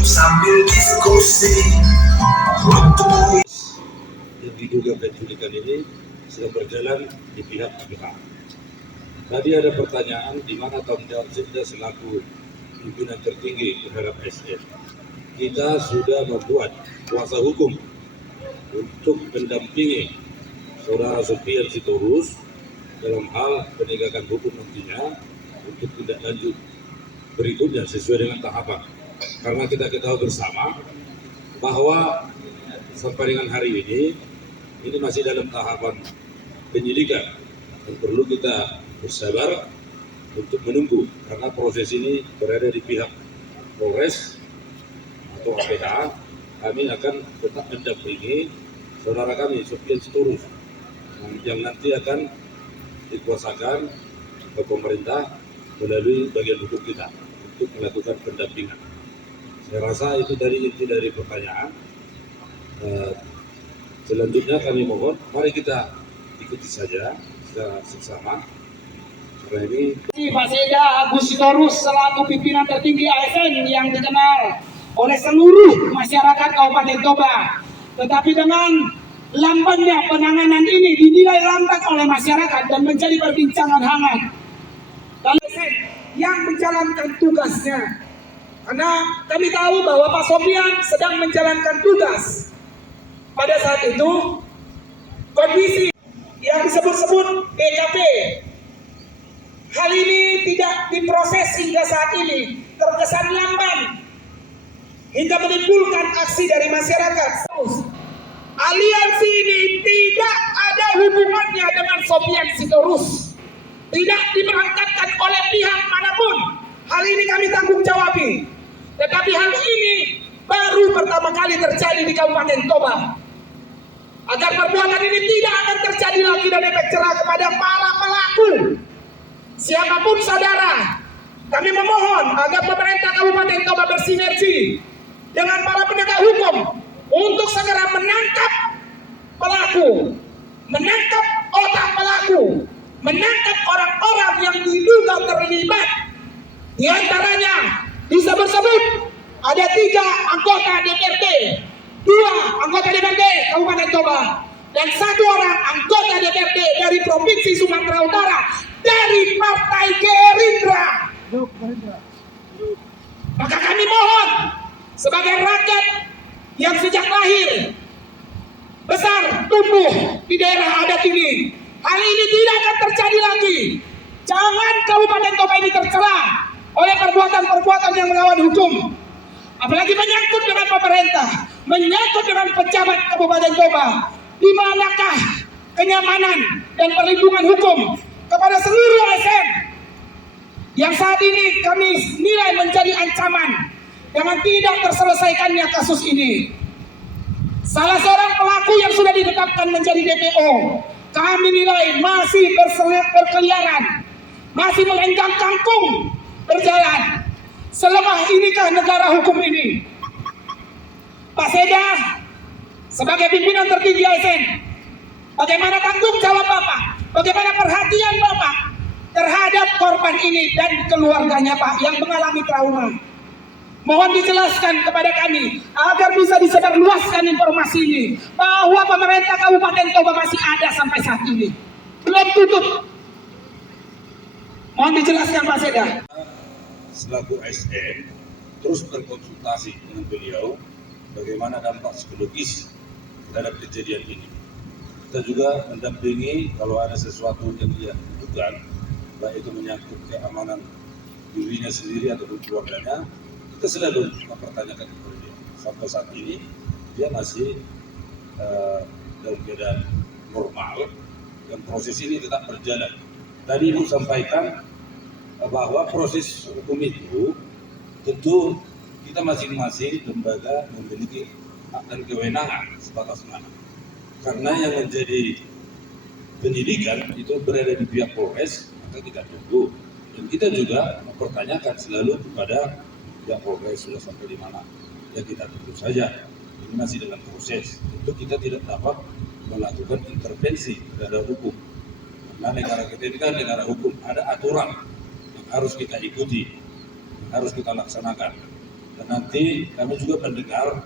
hidup sambil diskusi. Yang diduga penculikan ini sedang berjalan di pihak pihak. Tadi ada pertanyaan di mana tanggung jawab Sekda selaku pimpinan tertinggi terhadap SM. Kita sudah membuat kuasa hukum untuk mendampingi Saudara Sofian Sitorus dalam hal penegakan hukum nantinya untuk tindak lanjut berikutnya sesuai dengan tahapan. Karena kita ketahui bersama bahwa sampai dengan hari ini masih dalam tahapan penyidikan dan perlu kita bersabar untuk menunggu karena proses ini berada di pihak Polres atau APH. Kami akan tetap mendampingi saudara kami Sofian Sitorus yang nanti akan dikuasakan ke pemerintah melalui bagian hukum kita untuk melakukan pendampingan. Saya rasa itu dari inti dari pertanyaan. Selanjutnya kami mohon, mari kita ikuti saja secara seksama. Karena ini Pak Sekda Agus Sitorus selaku pimpinan tertinggi ASN yang dikenal oleh seluruh masyarakat Kabupaten Toba. Tetapi dengan lambannya penanganan ini dinilai lambat oleh masyarakat dan menjadi perbincangan hangat. Lalu ASN yang menjalankan tugasnya. Karena kami tahu bahwa Pak Sofian sedang menjalankan tugas. Pada saat itu, kondisi yang disebut-sebut BKP, hal ini tidak diproses hingga saat ini, terkesan lamban, hingga menimbulkan aksi dari masyarakat. Aliansi ini tidak ada hubungannya dengan Sofian Sitorus, tidak diberangkatkan oleh pihak manapun. Hal ini kami tanggung jawabi. Tetapi hal ini baru pertama kali terjadi di Kabupaten Toba. Agar perbuatan ini tidak akan terjadi lagi dan efek jerah kepada para pelaku. Siapapun saudara, kami memohon agar pemerintah Kabupaten Toba bersinergi dengan para penegak hukum untuk segera menangkap pelaku, menangkap otak pelaku, menangkap orang-orang yang diduga terlibat. Di antaranya disebut-sebut ada 3 anggota DPRD, 2 anggota DPRD Kabupaten Toba, dan 1 orang anggota DPRD dari Provinsi Sumatera Utara dari Partai Gerindra. Maka kami mohon sebagai rakyat yang sejak lahir besar tumbuh di daerah adat ini, hal ini tidak akan terjadi lagi. Jangan Kabupaten Toba ini tercela oleh perbuatan-perbuatan yang melawan hukum, apalagi menyangkut dengan pemerintah, menyangkut dengan pejabat Kabupaten Toba. Di manakah kenyamanan dan perlindungan hukum kepada seluruh ASN yang saat ini kami nilai menjadi ancaman dengan tidak terselesaikannya kasus ini. Salah seorang pelaku yang sudah ditetapkan menjadi DPO, kami nilai masih berkeliaran, masih melenggang kangkung berjalan. Selemah inikah negara hukum ini? Pak Sekda sebagai pimpinan tertinggi ASN, bagaimana tanggung jawab Bapak, bagaimana perhatian Bapak terhadap korban ini dan keluarganya Pak yang mengalami trauma? Mohon dijelaskan kepada kami agar bisa disebarluaskan informasi ini bahwa pemerintah Kabupaten Toba masih ada sampai saat ini, belum tutup. Mohon dijelaskan Pak Sekda. selaku ASN terus berkonsultasi dengan beliau bagaimana dampak psikologis terhadap kejadian ini. Kita juga mendampingi kalau ada sesuatu yang dia butuhkan, baik itu menyangkut keamanan dirinya sendiri ataupun keluarganya, kita selalu mempertanyakan kepada dia. Sampai saat ini dia masih dalam keadaan normal dan proses ini tetap berjalan. Tadi Ibu sampaikan bahwa proses hukum itu tentu kita masing-masing lembaga memiliki hak dan kewenangan sebatas mana. Karena yang menjadi penyidikan itu berada di pihak Polres, maka kita tunggu. Dan kita juga mempertanyakan selalu kepada pihak Polres sudah sampai di mana. Ya kita tunggu saja. Ini masih dalam proses. Tentu kita tidak dapat melakukan intervensi terhadap hukum. Karena negara kita ini kan negara hukum, ada aturan yang harus kita ikuti, yang harus kita laksanakan. Dan nanti kami juga mendengar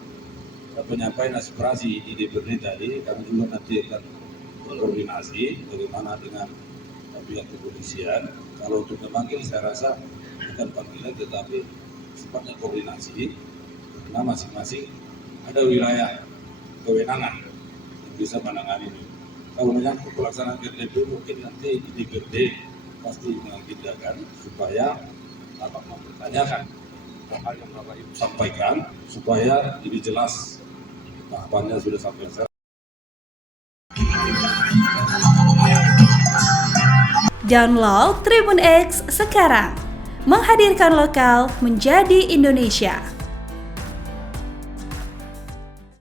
penyampaian aspirasi di DPRD tadi, kami juga nanti akan berkoordinasi bagaimana dengan pihak kepolisian. Kalau untuk memanggil saya rasa bukan panggilan tetapi sifatnya koordinasi, karena masing-masing ada wilayah kewenangan yang bisa menangani ini. Kalau menyangkut pelaksanaan KDP mungkin nanti di DPRD pasti mengagendakan supaya Bapak mempertanyakan hal yang Bapak Ibu sampaikan supaya lebih jelas tahapannya sudah sampai sana. Download Tribun X sekarang, menghadirkan lokal menjadi Indonesia.